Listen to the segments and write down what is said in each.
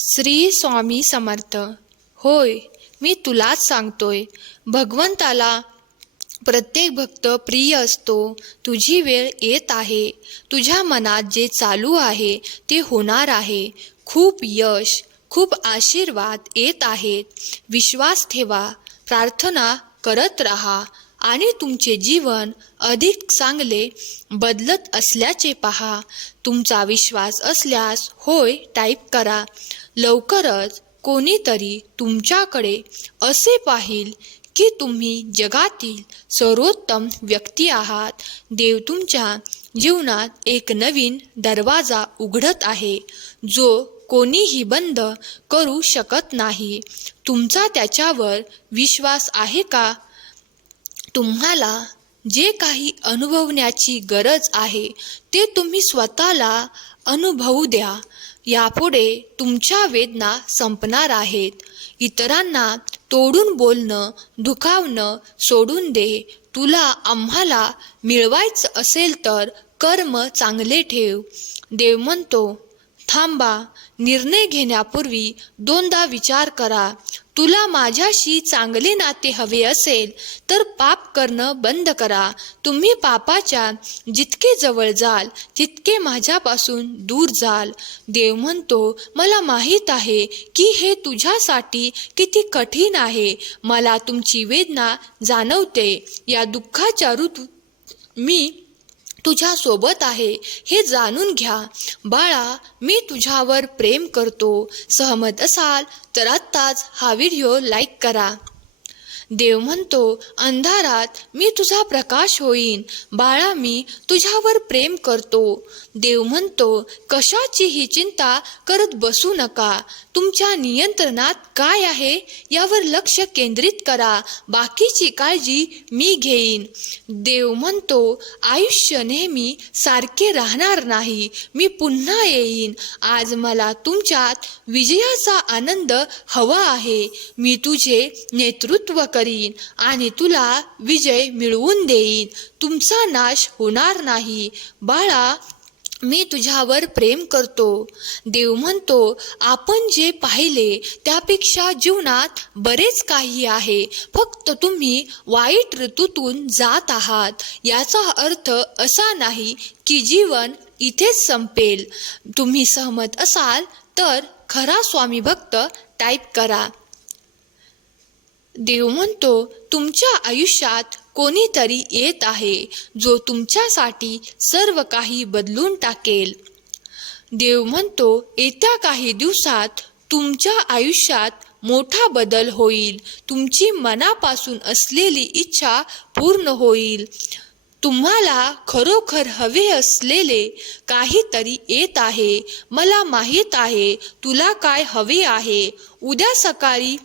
श्री स्वामी समर्थ. होय मी तुलाच सांगतोय. भगवंताला प्रत्येक भक्त प्रिय असतो. तुझी वेळ येत आहे. तुझ्या मनात जे चालू आहे ते होणार आहे. खूप यश खूप आशीर्वाद येत आहेत. विश्वास ठेवा प्रार्थना करत राहा आणि तुमचे जीवन अधिक चांगले बदलत असल्याचे पहा. तुमचा विश्वास असल्यास होय टाईप करा. लवकरच कोणीतरी तुमच्याकडे असे पाहिल की तुम्ही जगातील सर्वोत्तम व्यक्ती आहात. देव तुमच्या जीवनात एक नवीन दरवाजा उघडत आहे जो कोणीही बंद करू शकत नाही. तुमचा त्याच्यावर विश्वास आहे का? तुम्हाला जे काही अनुभवण्याची गरज आहे ते तुम्ही स्वतःला अनुभवू द्या. यापुढे तुमच्या वेदना संपणार आहेत. इतरांना तोडून बोलणं दुखावणं सोडून दे. तुला आम्हाला मिळवायचं असेल तर कर्म चांगले ठेव. देव म्हणतो थांबा निर्णय घेण्यापूर्वी दोनदा विचार करा. तुला माझ्याशी चांगले नाते हवे असेल तर पाप करणं बंद करा. तुम्ही पापाच्या जितके जवळ जाल तितके माझ्यापासून दूर जाल. देव म्हणतो मला माहीत आहे की हे तुझ्यासाठी किती कठीण आहे. मला तुमची वेदना जाणवते. या दुःखाच्या ऋतूत मी तुझ्यासोबत आहे. हे जाणून घ्या. बाळा मी तुझ्यावर प्रेम करतो. सहमत असाल तर आत्ताच हा व्हिडिओ लाईक करा. देव म्हणतो अंधारात मी तुझा प्रकाश होईन बाळा मी तुझ्यावर प्रेम करतो. देव म्हणतो कशाची ही चिंता करत बसू नका तुमच्या नियंत्रणात काय आहे यावर लक्ष केंद्रित करा बाकीची काळजी मी घेईन. देव म्हणतो आयुष्य नेहमी सारखे राहणार नाही मी पुन्हा येईन आज मला तुमच्यात विजयाचा आनंद हवा आहे मी तुझे नेतृत्व करीन आणि तुला विजय मिळवून देईन. तुमचा नाश होणार नाही. बाळा मी तुझ्यावर प्रेम करतो. देव म्हणतो आपण जे पाहिले त्यापेक्षा जीवनात बरेच काही आहे. फक्त तुम्ही वाईट ऋतूतून जात आहात. याचा अर्थ असा नाही की जीवन इथेच संपेल. तुम्ही सहमत असाल तर खरा स्वामी भक्त टाईप करा. देव म्हणतो तुमच्या आयुष्यात कोणीतरी येत आहे जो तुमच्यासाठी सर्व काही बदलून टाकेल. देव म्हणतो येत्या काही दिवसात तुमच्या आयुष्यात मोठा बदल होईल. तुमची मनापासून असलेली इच्छा पूर्ण होईल. तुम्हाला खरोखर हवे असलेले काहीतरी येत आहे. मला माहीत आहे तुला काय हवे आहे. उद्या सकाळी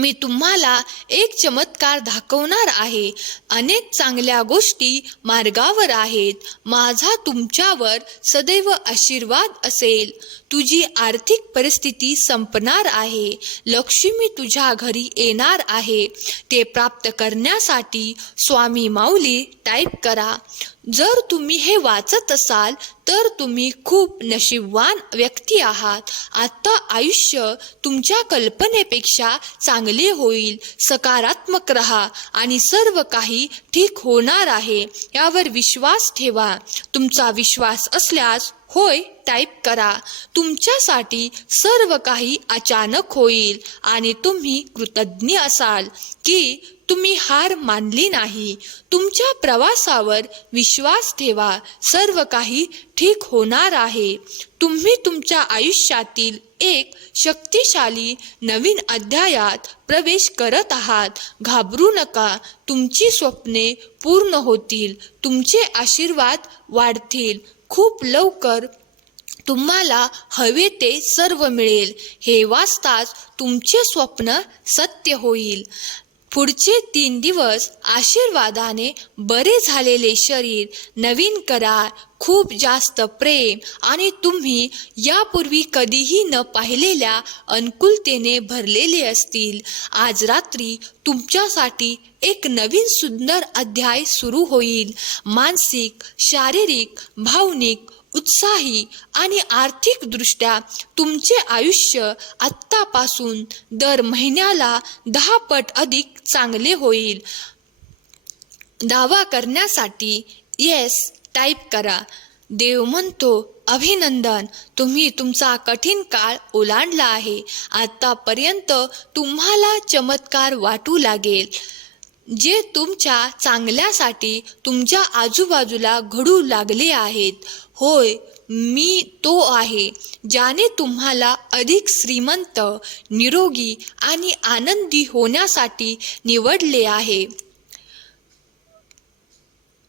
मी तुम्हाला एक चमत्कार दाखवणार आहे. अनेक चांगल्या गोष्टी मार्गावर आहेत. माझा तुमच्यावर सदैव आशीर्वाद असेल. तुझी आर्थिक परिस्थिती संपणार आहे. लक्ष्मी तुझ्या घरी येणार आहे. ते प्राप्त करण्यासाठी स्वामी माऊली टाईप करा. जर तुम्ही हे वाचत असाल तर तुम्ही खूप नशीबवान व्यक्ती आहात. आता आयुष्य तुमच्या कल्पनेपेक्षा चांगले होईल. सकारात्मक रहा आणि सर्व काही ठीक होणार आहे. यावर विश्वास ठेवा. तुमचा विश्वास असल्यास होय टाईप करा. तुमच्यासाठी सर्व काही अचानक होईल आणि तुम्ही कृतज्ञ असाल की तुम्ही हार मानली नाही. तुमच्या प्रवासावर विश्वास ठेवा. सर्व काही ठीक होणार आहे. तुम्ही तुमच्या आयुष्यातील एक शक्तिशाली नवीन अध्यायात प्रवेश करत आहात. घाबरू नका. तुमची स्वप्ने पूर्ण होतील. तुमचे आशीर्वाद वाढतील. खूप लवकर तुम्हाला हवे ते सर्व मिळेल. हे वाचताच तुमचे स्वप्न सत्य होईल. पुढचे तीन दिवस आशीर्वादाने बरे झालेले शरीर नवीन करार खूप जास्त प्रेम आणि तुम्ही यापूर्वी कधीही न पाहिलेल्या अनुकूलतेने भरलेले असतील. आज रात्री तुमच्यासाठी एक नवीन सुंदर अध्याय सुरू होईल. मानसिक शारीरिक भावनिक उत्साही आणि आर्थिकदृष्ट्या तुमचे आयुष्य आत्तापासून दर महिन्याला दहा पट अधिक चांगले होईल. दावा करण्यासाठी येस टाईप करा. देव म्हणतो अभिनंदन तुम्ही तुमचा कठीण काळ ओलांडला आहे. आतापर्यंत तुम्हाला चमत्कार वाटू लागेल. जे तुमच्या चांगल्यासाठी तुमच्या आजूबाजूला घडू लागले आहेत. होय मी तो आहे ज्याने तुम्हाला अधिक श्रीमंत निरोगी आणि आनंदी होण्यासाठी निवडले आहे.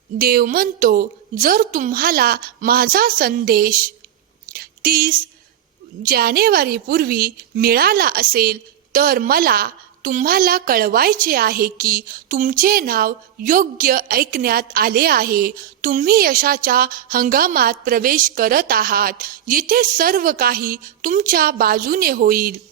देव म्हणतो जर तुम्हाला माझा संदेश तीस जानेवारीपूर्वी मिळाला असेल तर मला तुम्हाला कळवायचे आहे की तुमचे नाव योग्य ऐकण्यात आले आहे. तुम्ही यशाच्या हंगामात प्रवेश करत आहात. जिथे सर्व काही तुमच्या बाजूने होईल.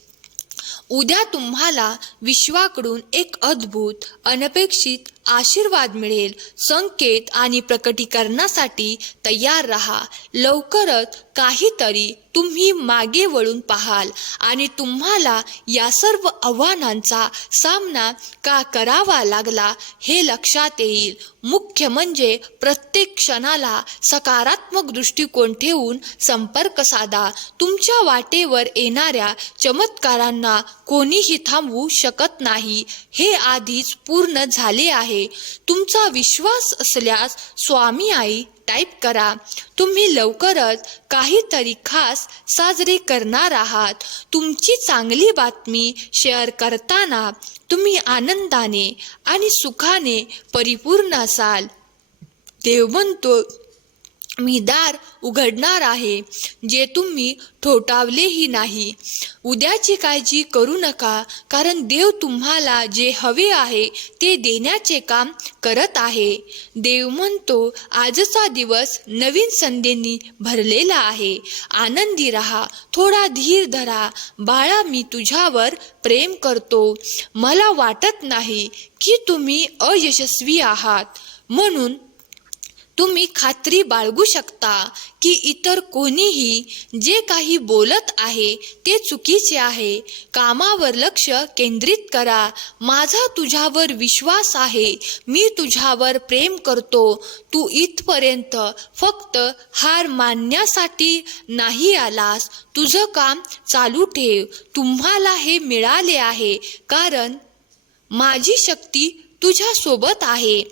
उद्या तुम्हाला विश्वाकडून एक अद्भुत अनपेक्षित आशीर्वाद मिळेल. संकेत आणि प्रकटीकरणासाठी तयार राहा. लवकरच काहीतरी तुम्ही मागे वळून पाहाल आणि तुम्हाला या सर्व आव्हानांचा सामना का करावा लागला हे लक्षात येईल. मुख्य म्हणजे प्रत्येक क्षणाला सकारात्मक दृष्टिकोन ठेवून संपर्क साधा. तुमच्या वाटेवर येणाऱ्या चमत्कारांना कोणीही थांबवू शकत नाही. हे आधीच पूर्ण झाले आहे. तुमचा विश्वास असल्यास स्वामी आई टाईप करा. तुम्ही लवकरच काहीतरी खास साजरे करणार आहात. तुमची चांगली बातमी शेअर करताना तुम्ही आनंदाने आणि सुखाने परिपूर्ण असाल. देव म्हणतो मी दार उघडणार आहे जे तुम्ही ठोठावलेही नाही. उद्याची काळजी करू नका कारण देव तुम्हाला जे हवे आहे ते देण्याचे काम करत आहे. देव म्हणतो आजचा दिवस नवीन संधींनी भरलेला आहे. आनंदी राहा थोडा धीर धरा. बाळा मी तुझ्यावर प्रेम करतो. मला वाटत नाही की तुम्ही अयशस्वी आहात. म्हणून तुम्ही खात्री बाळगू शकता की इतर कोणीही जे काही बोलत आहे ते चुकीचे आहे. कामावर लक्ष केंद्रित करा. माझा तुझ्यावर विश्वास आहे. मी तुझ्यावर प्रेम करतो. तू इथपर्यंत फक्त हार मानण्यासाठी नाही आलास. तुझं काम चालू ठेव. तुम्हाला हे मिळाले आहे. कारण माझी शक्ती तुझ्यासोबत आहे.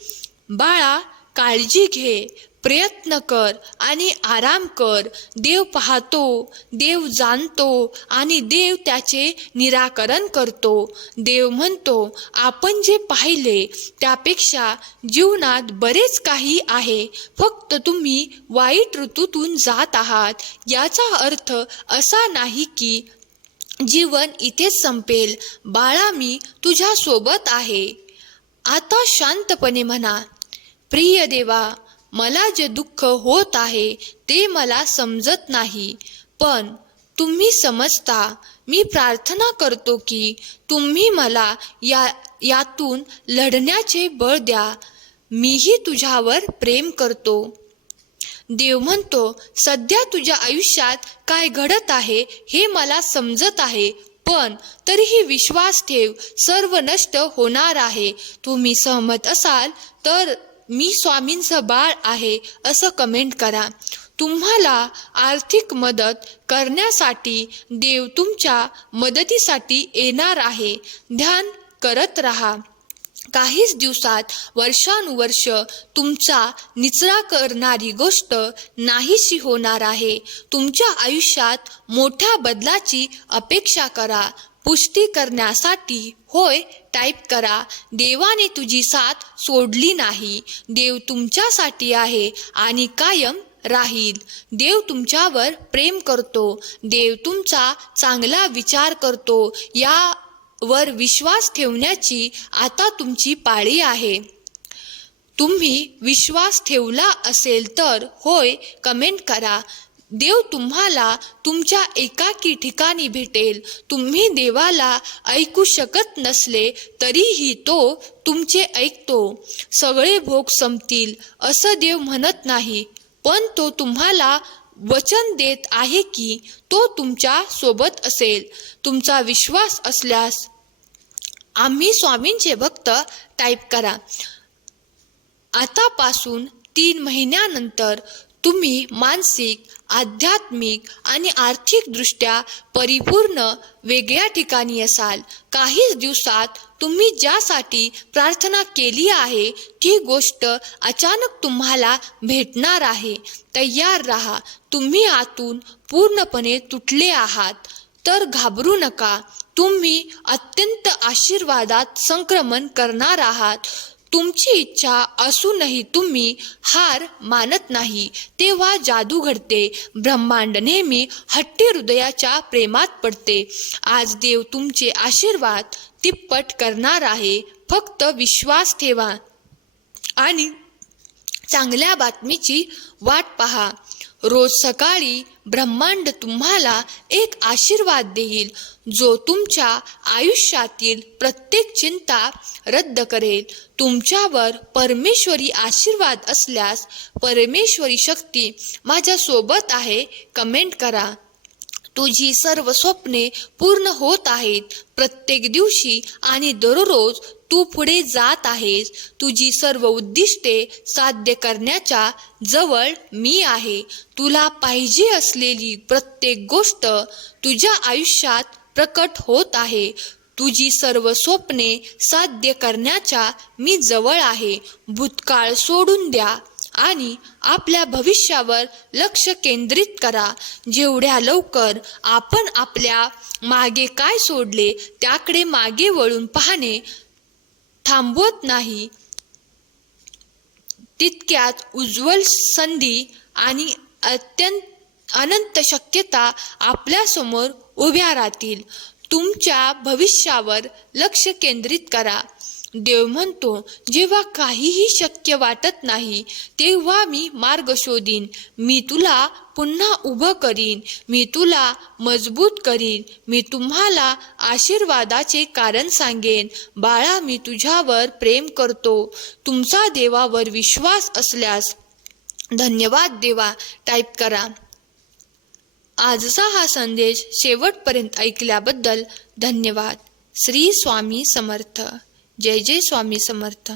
बाळा काळजी घे प्रयत्न कर आणि आराम कर. देव पाहतो देव जाणतो आणि देव त्याचे निराकरण करतो. देव म्हणतो आपण जे पाहिले त्यापेक्षा जीवनात बरेच काही आहे. फक्त तुम्ही वाईट ऋतूतून जात आहात. याचा अर्थ असा नाही की जीवन इथेच संपेल. बाळा मी तुझ्यासोबत आहे. आता शांतपणे म्हणा प्रिय देवा मला जे दुःख होत आहे ते मला समजत नाही. पण तुम्ही समजता मी प्रार्थना करतो की तुम्ही मला या यातून लढण्याचे बळ द्या. मीही तुझ्यावर प्रेम करतो. देव म्हणतो सध्या तुझ्या आयुष्यात काय घडत आहे हे मला समजत आहे. पण तरीही विश्वास ठेव सर्व नष्ट होणार आहे. तुम्ही सहमत असाल तर मी स्वामींचं बाळ आहे असं कमेंट करा. तुम्हाला आर्थिक मदत करण्यासाठी देव तुमच्या मदतीसाठी येणार आहे. ध्यान करत राहा. काहीच दिवसात वर्षानुवर्ष तुमचा निचरा करणारी गोष्ट नाहीशी होणार आहे. तुमच्या आयुष्यात मोठ्या बदलाची अपेक्षा करा. पुष्टी करण्यासाठी होय टाईप करा. देवाने तुझी साथ सोडली नाही. देव तुमच्यासाठी आहे आणि कायम राहील. देव तुमच्यावर प्रेम करतो. देव तुमचा चांगला विचार करतो. यावर विश्वास ठेवण्याची आता तुमची पाळी आहे. तुम्ही विश्वास ठेवला असेल तर होय कमेंट करा. देव तुम्हाला तुमच्या एकाकी ठिकाणी भेटेल. तुम्ही देवाला ऐकू शकत नसले तरीही तो तुमचे ऐकतो. सगळे भोग संपतील असं देव म्हणत नाही. पण तो तुम्हाला वचन देत आहे की तो तुमच्यासोबत असेल. तुमचा विश्वास असल्यास आम्ही स्वामींचे भक्त टाईप करा. आतापासून तीन महिन्यानंतर तुम्ही मानसिक आध्यात्मिक आणि आर्थिकदृष्ट्या परिपूर्ण वेगळ्या ठिकाणी असाल. काहीच दिवसात तुम्ही ज्यासाठी प्रार्थना केली आहे ती गोष्ट अचानक तुम्हाला भेटणार आहे. तयार राहा. तुम्ही आतून पूर्णपणे तुटले आहात. तर घाबरू नका. तुम्ही अत्यंत आशीर्वादात संक्रमण करणार आहात. तुमची इच्छा असूनही तुम्ही हार मानत नाही. तेव्हा जादू घडते. ब्रह्मांड नेहमी हट्टी हृदयाच्या प्रेमात पडते. आज देव तुमचे आशीर्वाद तिप्पट करणार आहे. फक्त विश्वास ठेवा. आणि चांगल्या बातमीची वाट पहा. रोज सकाळी ब्रह्मांड तुम्हाला एक आशीर्वाद देईल जो तुमच्या आयुष्यातील प्रत्येक चिंता रद्द करेल. तुमच्यावर परमेश्वरी आशीर्वाद असल्यास परमेश्वरी शक्ती माझ्यासोबत आहे कमेंट करा. तुझी सर्व स्वप्ने पूर्ण होत आहेत. प्रत्येक दिवशी आणि दररोज तू पुढे जात आहेस. तुझी सर्व उद्दिष्टे साध्य करण्याच्या जवळ मी आहे. तुला पाहिजे असलेली प्रत्येक गोष्ट तुझ्या आयुष्यात प्रकट होत आहे. तुझी सर्व स्वप्ने साध्य करण्याच्या मी जवळ आहे. भूतकाळ सोडून द्या आणि आपल्या भविष्यावर लक्ष केंद्रित करा. जेवढ्या लवकर आपण आपल्या मागे काय सोडले त्याकडे मागे वळून पाहणे थांबवत नाही. तितक्यात उज्ज्वल संधी आणि अत्यंत अनंत शक्यता आपल्यासमोर उभ्या राहतील. तुमच्या भविष्यावर लक्ष केंद्रित करा. देव म्हणतो जेव्हा काहीही शक्य वाटत नाही तेव्हा मी मार्ग शोधीन. मी तुला पुन्हा उभं करीन. मी तुला मजबूत करीन. मी तुम्हाला आशीर्वादाचे कारण सांगेन. बाळा मी तुझ्यावर प्रेम करतो. तुमचा देवावर विश्वास असल्यास धन्यवाद देवा. टाईप करा. आजचा हा संदेश शेवटपर्यंत ऐकल्याबद्दल धन्यवाद. श्री स्वामी समर्थ. जय जय स्वामी समर्थ.